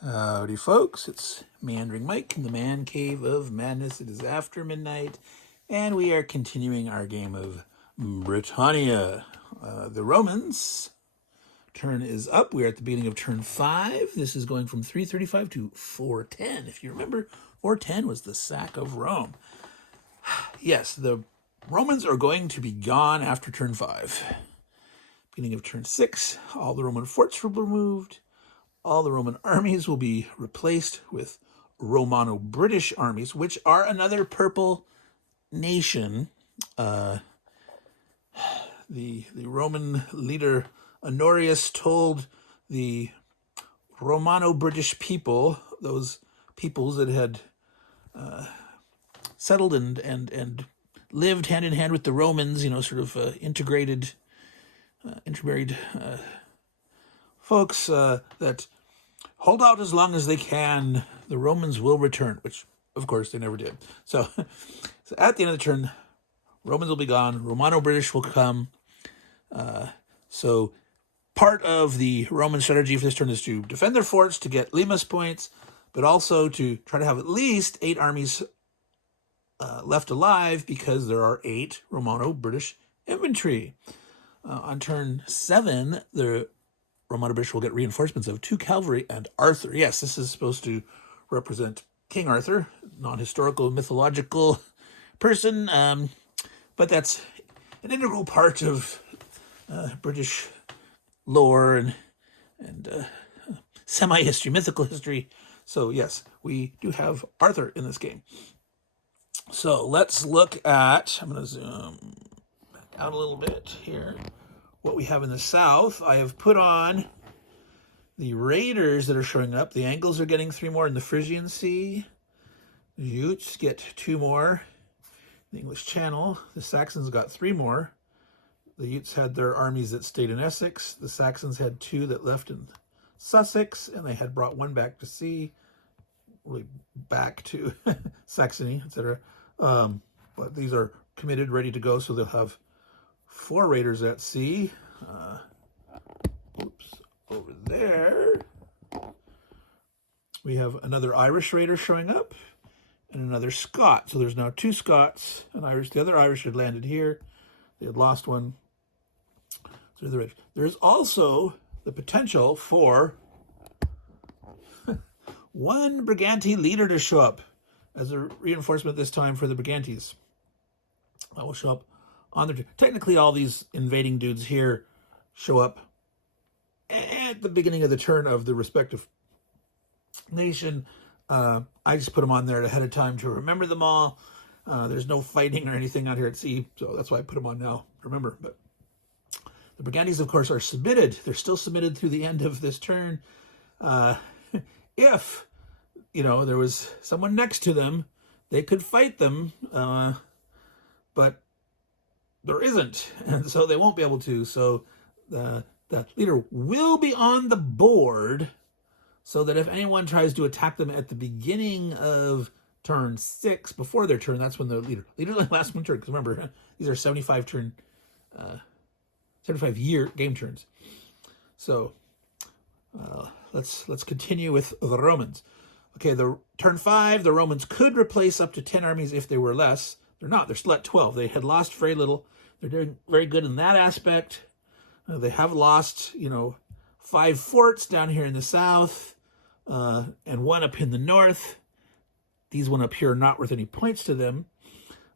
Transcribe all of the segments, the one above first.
Howdy, folks. It's Meandering Mike in the Man Cave of Madness. It is after midnight, and we are continuing our game of Britannia. The Romans' turn is up. We are at the beginning of turn 5. This is going from 335 to 410. If you remember, 410 was the sack of Rome. Yes, the Romans are going to be gone after turn 5. Beginning of turn 6, all the Roman forts were removed. All the Roman armies will be replaced with Romano-British armies, which are another purple nation. The Roman leader Honorius told the Romano-British people, those peoples that had settled and lived hand in hand with the Romans, sort of intermarried folks, that hold out as long as they can. The Romans will return, which, of course, they never did. So at the end of the turn, Romans will be gone. Romano-British will come. So part of the Roman strategy for this turn is to defend their forts to get Limas points, but also to try to have at least 8 armies left alive, because there are 8 Romano-British infantry. On turn 7, the Romano-British will get reinforcements of 2 cavalry and Arthur. Yes, this is supposed to represent King Arthur, non-historical, mythological person, but that's an integral part of British lore and semi-history, mythical history. So yes, we do have Arthur in this game. So let's look at, I'm going to zoom back out a little bit here, what we have in the south. I have put on the raiders that are showing up. The Angles are getting 3 more in the Frisian Sea. The Utes get 2 more in the English Channel. The Saxons got 3 more. The Utes had their armies that stayed in Essex. The Saxons had 2 that left in Sussex, and they had brought 1 back to sea, really back to Saxony, etc. But these are committed, ready to go, so they'll have 4 raiders at sea. Over there, we have another Irish raider showing up and another Scot. So there's now 2 Scots, an Irish. The other Irish had landed here. They had lost one. So there's also the potential for 1 Briganti leader to show up as a reinforcement this time for the Brigantes. That will show up on their turn. Technically, all these invading dudes here show up at the beginning of the turn of the respective nation. I just put them on there ahead of time to remember them all. There's no fighting or anything out here at sea, so that's why I put them on now. Remember, but the Brigantes, of course, are submitted. They're still submitted through the end of this turn. If there was someone next to them, they could fight them, but there isn't, and so they won't be able to. So the leader will be on the board, so that if anyone tries to attack them at the beginning of turn 6, before their turn, that's when the leader only lasts 1 turn. Because remember, these are 75-year game turns. So let's continue with the Romans. Okay, the turn 5, the Romans could replace up to 10 armies if they were less. They're not. They're still at 12. They had lost very little. They're doing very good in that aspect. They have lost, 5 forts down here in the south, and 1 up in the north. These 1 up here are not worth any points to them.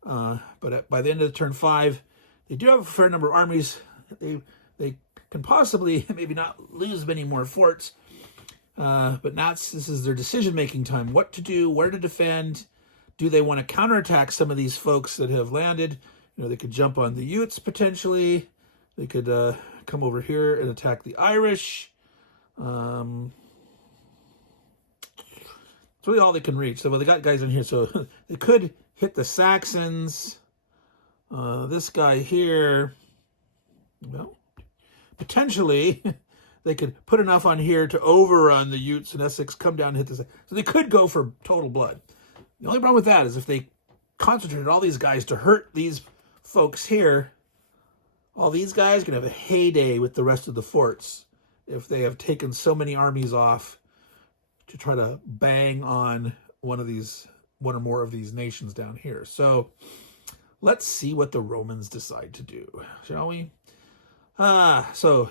But by the end of turn 5, they do have a fair number of armies. They can possibly maybe not lose many more forts. But this is their decision-making time. What to do, where to defend. Do they want to counterattack some of these folks that have landed? They could jump on the Utes potentially. They could come over here and attack the Irish. It's really all they can reach. So they got guys in here, so they could hit the Saxons. This guy here, well, potentially they could put enough on here to overrun the Utes and Essex, come down and hit this. So they could go for total blood. The only problem with that is if they concentrated all these guys to hurt these folks here, all these guys can have a heyday with the rest of the forts if they have taken so many armies off to try to bang on one or more of these nations down here. So let's see what the Romans decide to do, shall we? So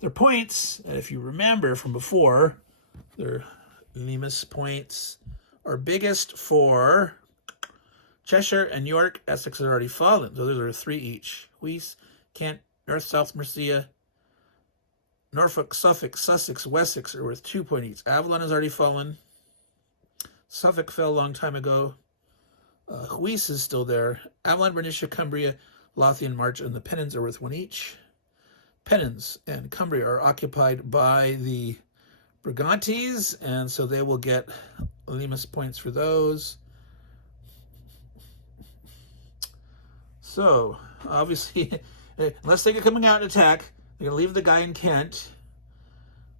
their points, if you remember from before, their limes points are biggest for Cheshire and York. Essex had already fallen, so those are 3 each. Huis, Kent, North, South Mercia, Norfolk, Suffolk, Sussex, Wessex are worth 2 points each. Avalon has already fallen. Suffolk fell a long time ago. Huis is still there. Avalon, Bernicia, Cumbria, Lothian, March, and the Pennines are worth 1 each. Pennines and Cumbria are occupied by the Brigantes, and so they will get limes points for those. So, obviously, unless they get coming out and attack, they're going to leave the guy in Kent.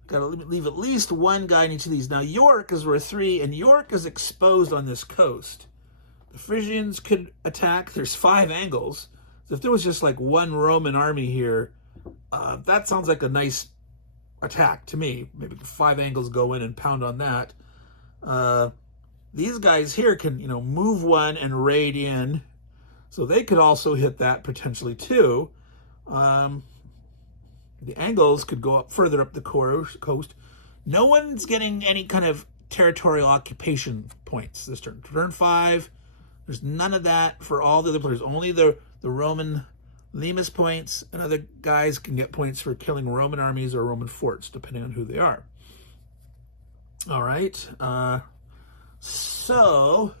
Got to leave at least 1 guy in each of these. Now, York is worth 3, and York is exposed on this coast. The Frisians could attack. There's 5 angles. So if there was just like 1 Roman army here, that sounds like a nice attack to me. Maybe 5 angles go in and pound on that. These guys here can, move 1 and raid in. So they could also hit that potentially too. The angles could go up further up the coast. No one's getting any kind of territorial occupation points this turn. Turn 5, there's none of that for all the other players. Only the Roman limes points, and other guys can get points for killing Roman armies or Roman forts, depending on who they are. All right. So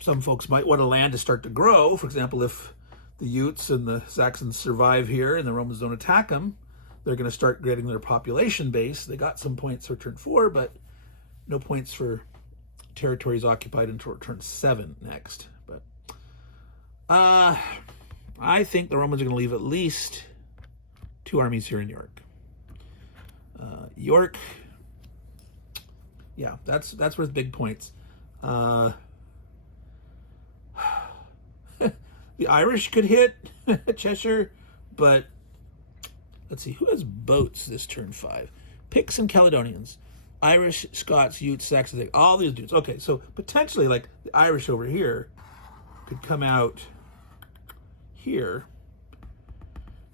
some folks might want a land to start to grow. For example, if the Utes and the Saxons survive here and the Romans don't attack them, they're going to start getting their population base. They got some points for turn 4, but no points for territories occupied until turn 7 next. But I think the Romans are going to leave at least 2 armies here in York. York, yeah, that's worth big points. The Irish could hit Cheshire, but let's see, who has boats this turn 5? Picts and Caledonians. Irish, Scots, Utes, Saxons, all these dudes. Okay, so potentially like the Irish over here could come out here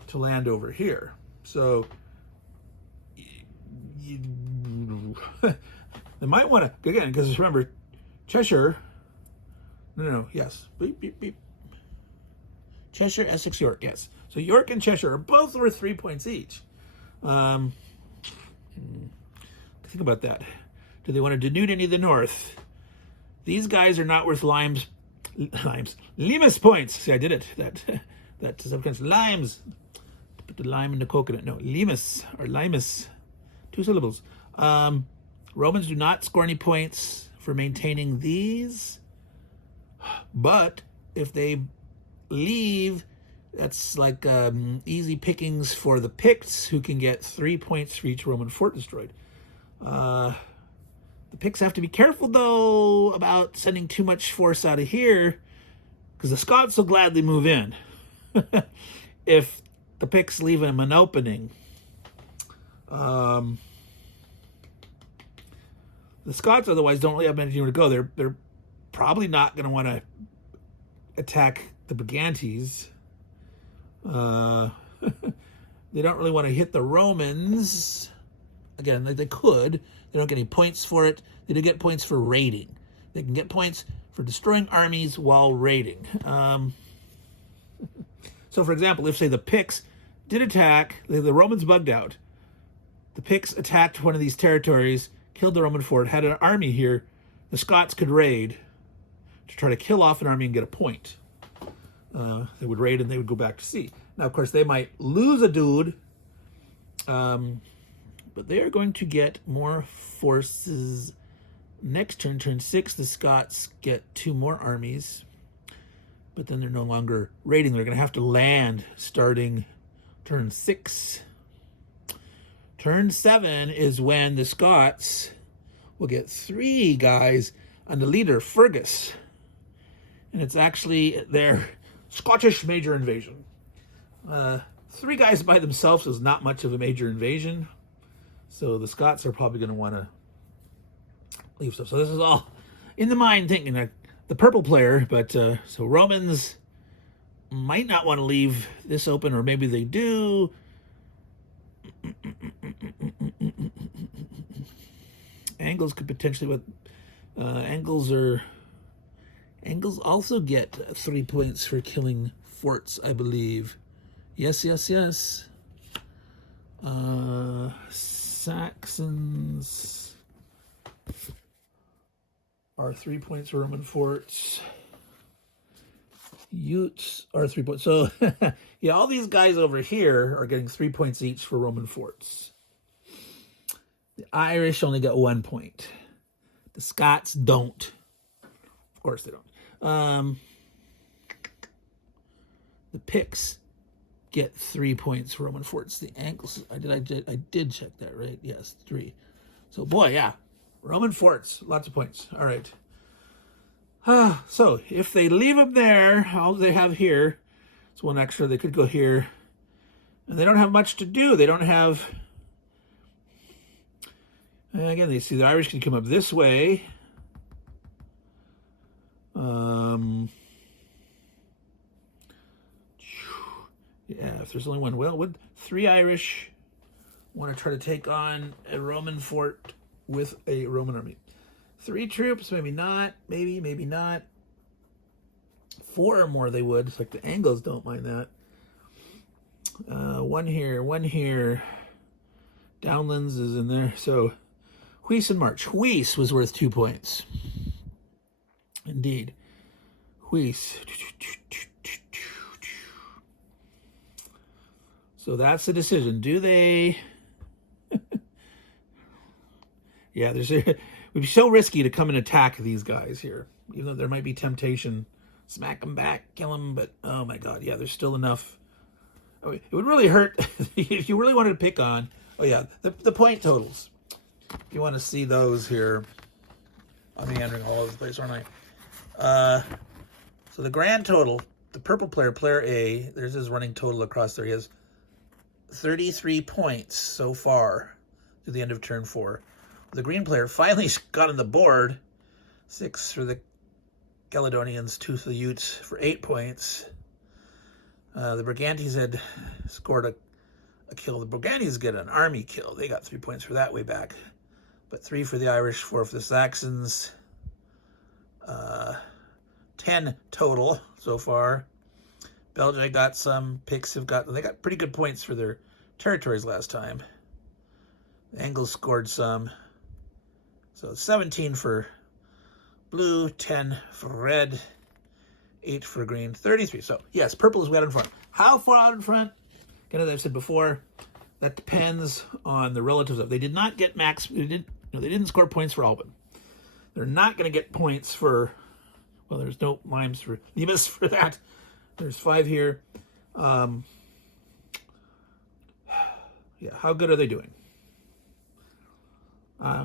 to land over here. So they might want to, again, because remember, Cheshire, yes, beep, beep, beep. Cheshire, Essex, York, yes. So York and Cheshire are both worth 3 points each. Think about that. Do they want to denude any of the north? These guys are not worth limes points. See, I did it. That sometimes limes. Put the lime in the coconut. No, limes or limes. 2 syllables. Romans do not score any points for maintaining these, but if they leave, that's like easy pickings for the Picts, who can get 3 points for each Roman fort destroyed. The Picts have to be careful, though, about sending too much force out of here, because the Scots will gladly move in if the Picts leave them an opening. The Scots otherwise don't really have anywhere to go. They're probably not going to want to attack the Brigantes. They don't really want to hit the Romans. Again, they could. They don't get any points for it. They do get points for raiding. They can get points for destroying armies while raiding. So, for example, if, say, the Picts did attack, the Romans bugged out. The Picts attacked one of these territories, killed the Roman fort, had an army here. The Scots could raid to try to kill off an army and get a point. They would raid and they would go back to sea. Now, of course, they might lose a dude, but they are going to get more forces next turn. Turn 6, the Scots get 2 more armies, but then they're no longer raiding. They're going to have to land starting turn 6. Turn 7 is when the Scots will get 3 guys and the leader, Fergus. And it's actually their Scottish major invasion. 3 guys by themselves is not much of a major invasion. So the Scots are probably going to want to leave stuff. So this is all in the mind thinking that the purple player, but so Romans might not want to leave this open, or maybe they do. Angles could potentially, but Angles also get 3 points for killing forts, I believe. Yes, yes, yes. Saxons are 3 points for Roman forts. Utes are 3 points. So, yeah, all these guys over here are getting 3 points each for Roman forts. The Irish only got 1 point. The Scots don't. Of course they don't. The Picts get 3 points for Roman forts. The Angles, I did check that, right? Yes, 3. So, boy, yeah, Roman forts, lots of points. All right. So, if they leave them there, all they have here is 1 extra. They could go here. And they don't have much to do. They don't have... And again, they see the Irish can come up this way. Yeah, if there's only one, well, would 3 Irish want to try to take on a Roman fort with a Roman army? 3 troops, maybe not, maybe not. 4 or more they would. It's like the Angles don't mind that. 1 here. Downlands is in there. So, Huis and March. Huis was worth 2 points. Indeed. Huis. So that's the decision. Do they... Yeah, it would be so risky to come and attack these guys here. Even though there might be temptation. Smack them back, kill them, but oh my god, yeah, there's still enough. I mean, it would really hurt if you really wanted to pick on... Oh yeah, the point totals. If you want to see those here. I'm meandering all over the place, aren't I? So the grand total, the purple player, player A, there's his running total across there. He has 33 points so far to the end of turn 4. The green player finally got on the board. 6 for the Caledonians, 2 for the Utes for 8 points. The Brigantes had scored a kill. The Brigantes get an army kill. They got 3 points for that way back. But 3 for the Irish, 4 for the Saxons. 10 total so far. Belgium got some. Picts have got... They got pretty good points for their territories last time. The Angles scored some. So 17 for blue, 10 for red, 8 for green, 33. So, yes, purple is way out in front. How far out in front? Again, as I've said before, that depends on the relatives of... They did not get max... They didn't score points for Alban. They're not going to get points for... Well, there's no limes for Nemus for that. There's 5 here. Yeah, how good are they doing?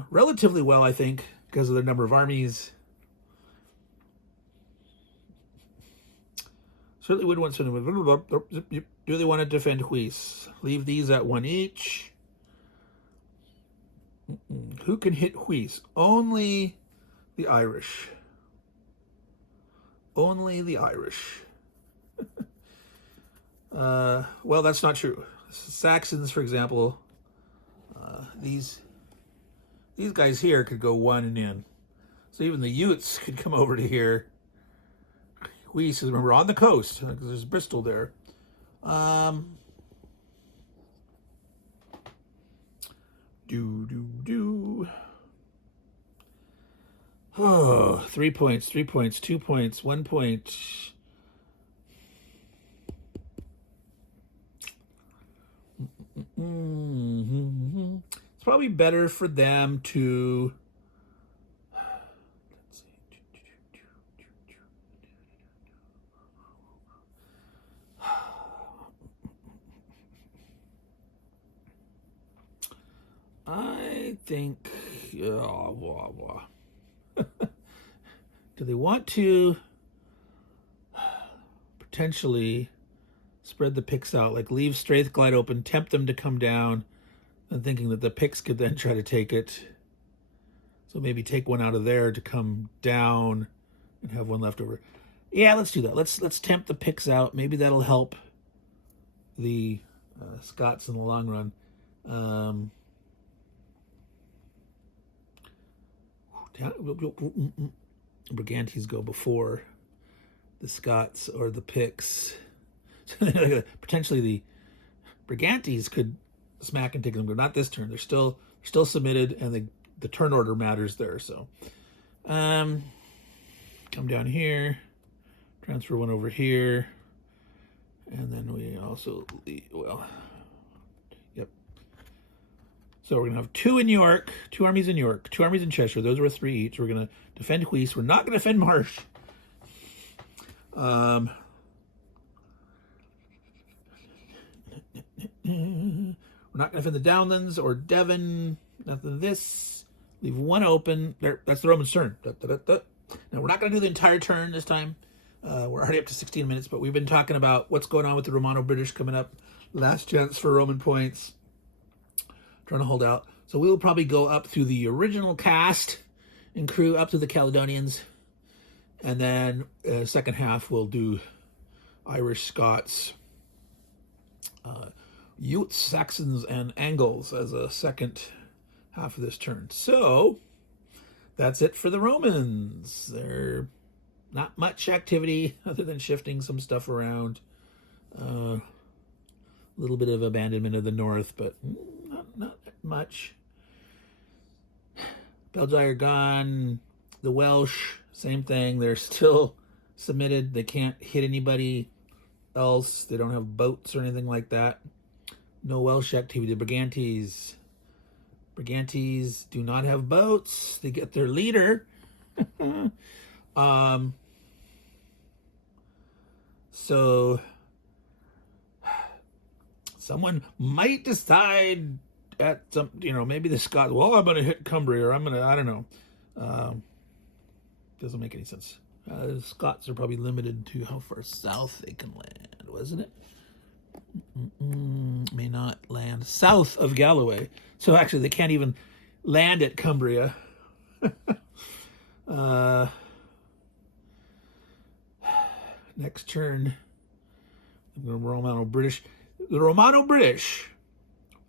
Relatively well, I think, because of the number of armies. Certainly would want something. Do they want to defend Huis? Leave these at 1 each. Who can hit Huis? Only the Irish. Only the Irish. Well, that's not true. Saxons, for example, these guys here could go 1 and in. So even the Utes could come over to here. Huis, remember, on the coast, because there's Bristol there. Oh, 3 points, 3 points, 2 points, 1 point. It's probably better for them to... I think... Do they want to potentially spread the picks out, like leave Strathclyde open, tempt them to come down, and thinking that the Picts could then try to take it. So maybe take one out of there to come down and have one left over. Yeah, let's do that. Let's tempt the Picts out. Maybe that'll help the Scots in the long run. Brigantes go before the Scots or the Picts. Potentially the Brigantes could smack and take them, but not this turn. They're still submitted, and the turn order matters there. So come down here, transfer one over here, and then we also, well, yep. So we're gonna have 2 in York, 2 armies in York, 2 armies in Cheshire. Those were 3 each. We're gonna defend Huis. We're not gonna defend Marsh. We're not going to defend the Downlands or Devon. Nothing of this. Leave one open. There, that's the Romans' turn. Now, we're not going to do the entire turn this time. We're already up to 16 minutes, but we've been talking about what's going on with the Romano-British coming up. Last chance for Roman points. Trying to hold out. So we will probably go up through the original cast and crew up to the Caledonians. And then second half, we'll do Irish, Scots, Utes, Saxons, and Angles as a second half of this turn. So that's it for the Romans. They're not much activity other than shifting some stuff around. A little bit of abandonment of the north, but not much. Belgi are gone. The Welsh, same thing. They're still submitted. They can't hit anybody else. They don't have boats or anything like that. No Welsh activity. Brigantes do not have boats. They get their leader. So someone might decide at some, maybe the Scots, well, I'm going to hit Cumbria, or I don't know. Doesn't make any sense. The Scots are probably limited to how far south they can land, wasn't it? May not land south of Galloway. So actually, they can't even land at Cumbria. Next turn, the Romano-British. The Romano-British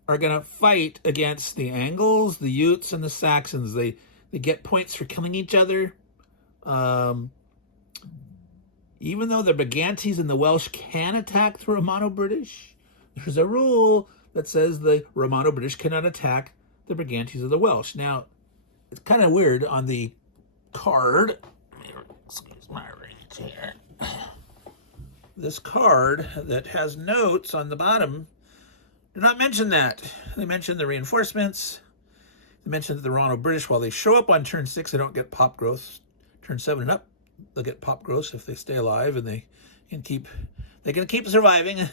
are going to fight against the Angles, the Utes, and the Saxons. They get points for killing each other. Even though the Brigantes and the Welsh can attack the Romano-British, there's a rule that says the Romano-British cannot attack the Brigantes or the Welsh. Now, it's kind of weird on the card. Excuse my reach here. This card that has notes on the bottom do not mention that. They mention the reinforcements. They mention that the Romano-British, while they show up on turn 6, they don't get pop growth. Turn 7 and up, they'll get pop growth if they stay alive, and they can keep surviving.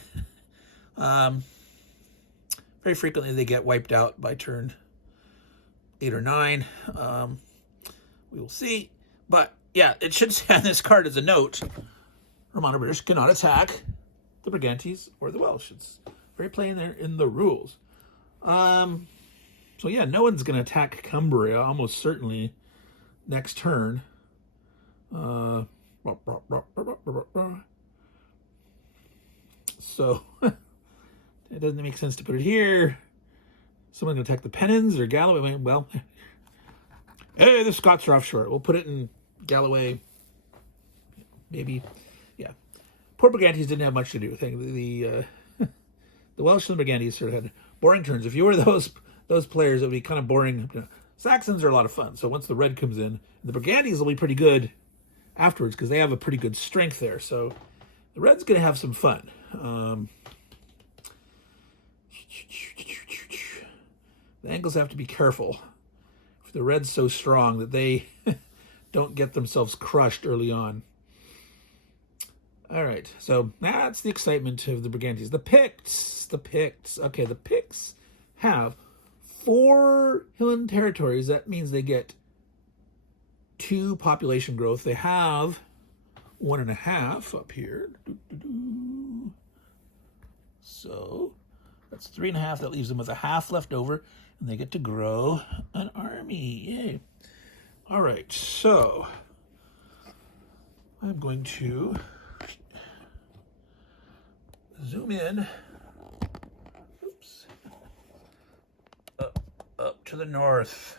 Very frequently they get wiped out by turn 8 or 9. We will see. But yeah, it should say on this card as a note, Romano-British cannot attack the Brigantes or the Welsh. It's very plain there in the rules. So yeah, no one's going to attack Cumbria, almost certainly, next turn. So it doesn't make sense to put it here. Someone going to attack the Pennons or Galloway? Well, hey, the Scots are offshore. We'll put it in Galloway. Maybe, yeah. Poor Brigantes didn't have much to do with it. The Welsh and the Brigantes sort of had boring turns. If you were those players, it would be kind of boring. Saxons are a lot of fun. So once the red comes in, the Brigantes will be pretty good afterwards because they have a pretty good strength there. So the red's going to have some fun. The Angles have to be careful. If the red's so strong that they don't get themselves crushed early on. All right, so that's the excitement of the Brigantes. The Picts. Okay, the Picts have 4 Highland territories. That means they get 2 population growth. They have 1.5 up here. So That's 3.5. That leaves them with a half left over, and they get to grow an army. Yay. All right, so I'm going to zoom in. Oops. Up to the north.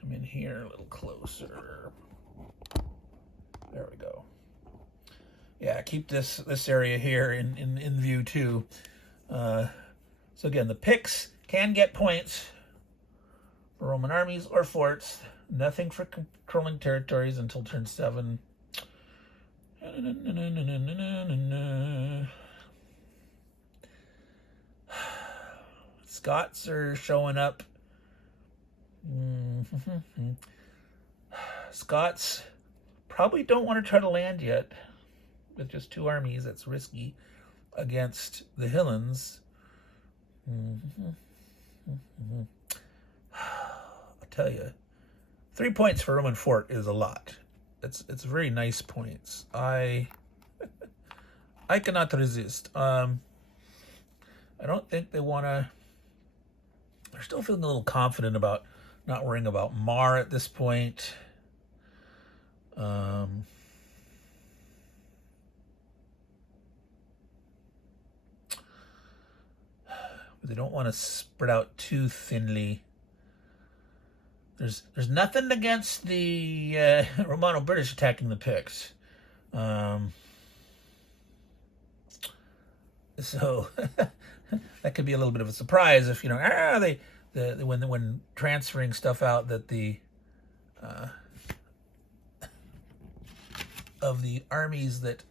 Come in here a little closer. There we go. Yeah, keep this area here in view too. So again, the Picts can get points for Roman armies or forts. Nothing for controlling territories until turn 7. Scots are showing up. Scots probably don't want to try to land yet with just 2 armies. That's risky against the Hillans. I'll tell you, 3 points for Roman fort is a lot. It's very nice points. I cannot resist. I don't think they want to. They're still feeling a little confident about not worrying about Mar at this point. They don't want to spread out too thinly. There's nothing against the Romano-British attacking the Picts. So that could be a little bit of a surprise if, you know, when transferring stuff out that the of the armies that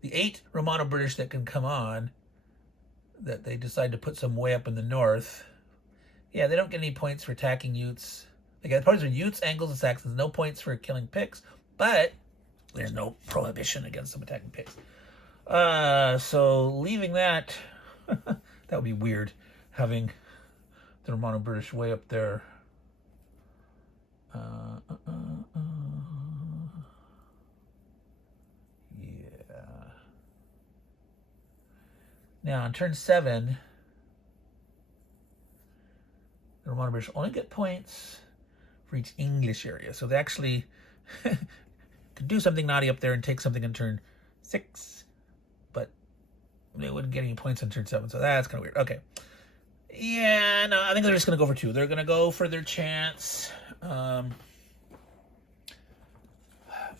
the 8 Romano-British that can come on, that they decide to put some way up in the north. Yeah, they don't get any points for attacking Utes. They get points for Utes, Angles, and Saxons. No points for killing Picts, but there's no prohibition against them attacking Picts. So leaving that, that would be weird, having the Romano-British way up there. Yeah. Now, on turn 7, the Romano-British only get points for each English area. So they actually could do something naughty up there and take something in turn 6, but they wouldn't get any points on turn 7. So that's kind of weird. Okay. Yeah, no, I think they're just going to go for 2. They're going to go for their chance. All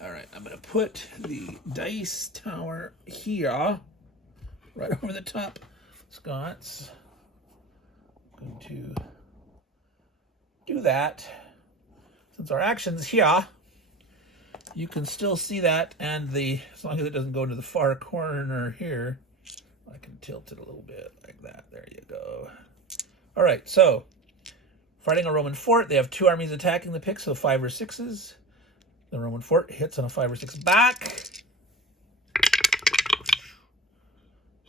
right, I'm going to put the dice tower here, right over the top. Scots. I'm going to do that. Since our action's here, you can still see that, and as long as it doesn't go into the far corner here, I can tilt it a little bit like that. There you go. All right, so fighting a Roman fort, they have 2 armies attacking the Picts, so 5 or 6s. The Roman fort hits on a 5 or 6 back.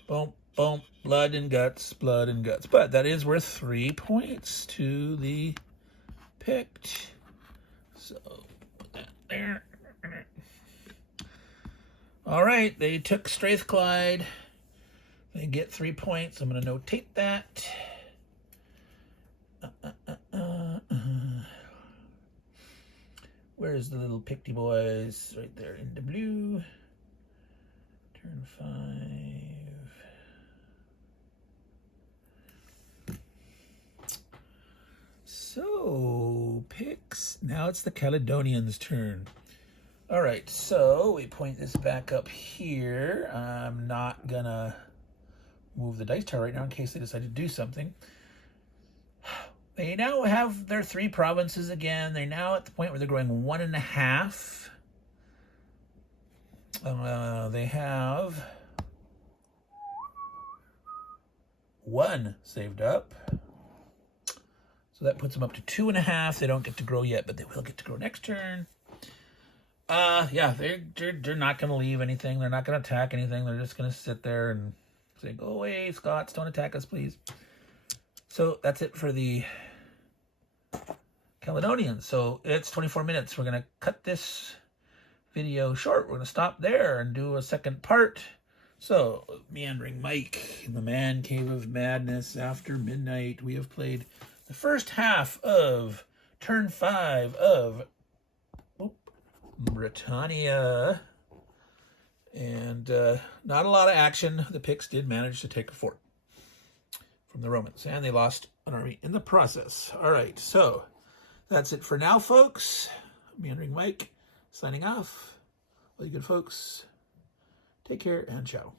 Boom, boom, blood and guts, blood and guts. But that is worth 3 points to the Pict. So put that there. All right, they took Strathclyde. They get 3 points. I'm going to notate that. Where's the little Picty boys? Right there in the blue. Turn 5. So, Picts. Now it's the Caledonians' turn. All right, so we point this back up here. I'm not going to move the dice tower right now in case they decide to do something. They now have their 3 provinces again. They're now at the point where they're growing 1.5. They have 1 saved up. So that puts them up to 2.5. They don't get to grow yet, but they will get to grow next turn. Yeah, they're not going to leave anything. They're not going to attack anything. They're just going to sit there and say, "Go away, Scots! Don't attack us, please." So that's it for the Caledonians. So it's 24 minutes. We're going to cut this video short. We're going to stop there and do a second part So, Meandering Mike in the Man Cave of Madness after midnight. We have played the first half of turn 5 of Britannia. And not a lot of action. The Picts did manage to take a fort from the Romans, and they lost an army in the process. All right, so that's it for now, folks. Meandering Mike signing off. All you good folks, take care and ciao.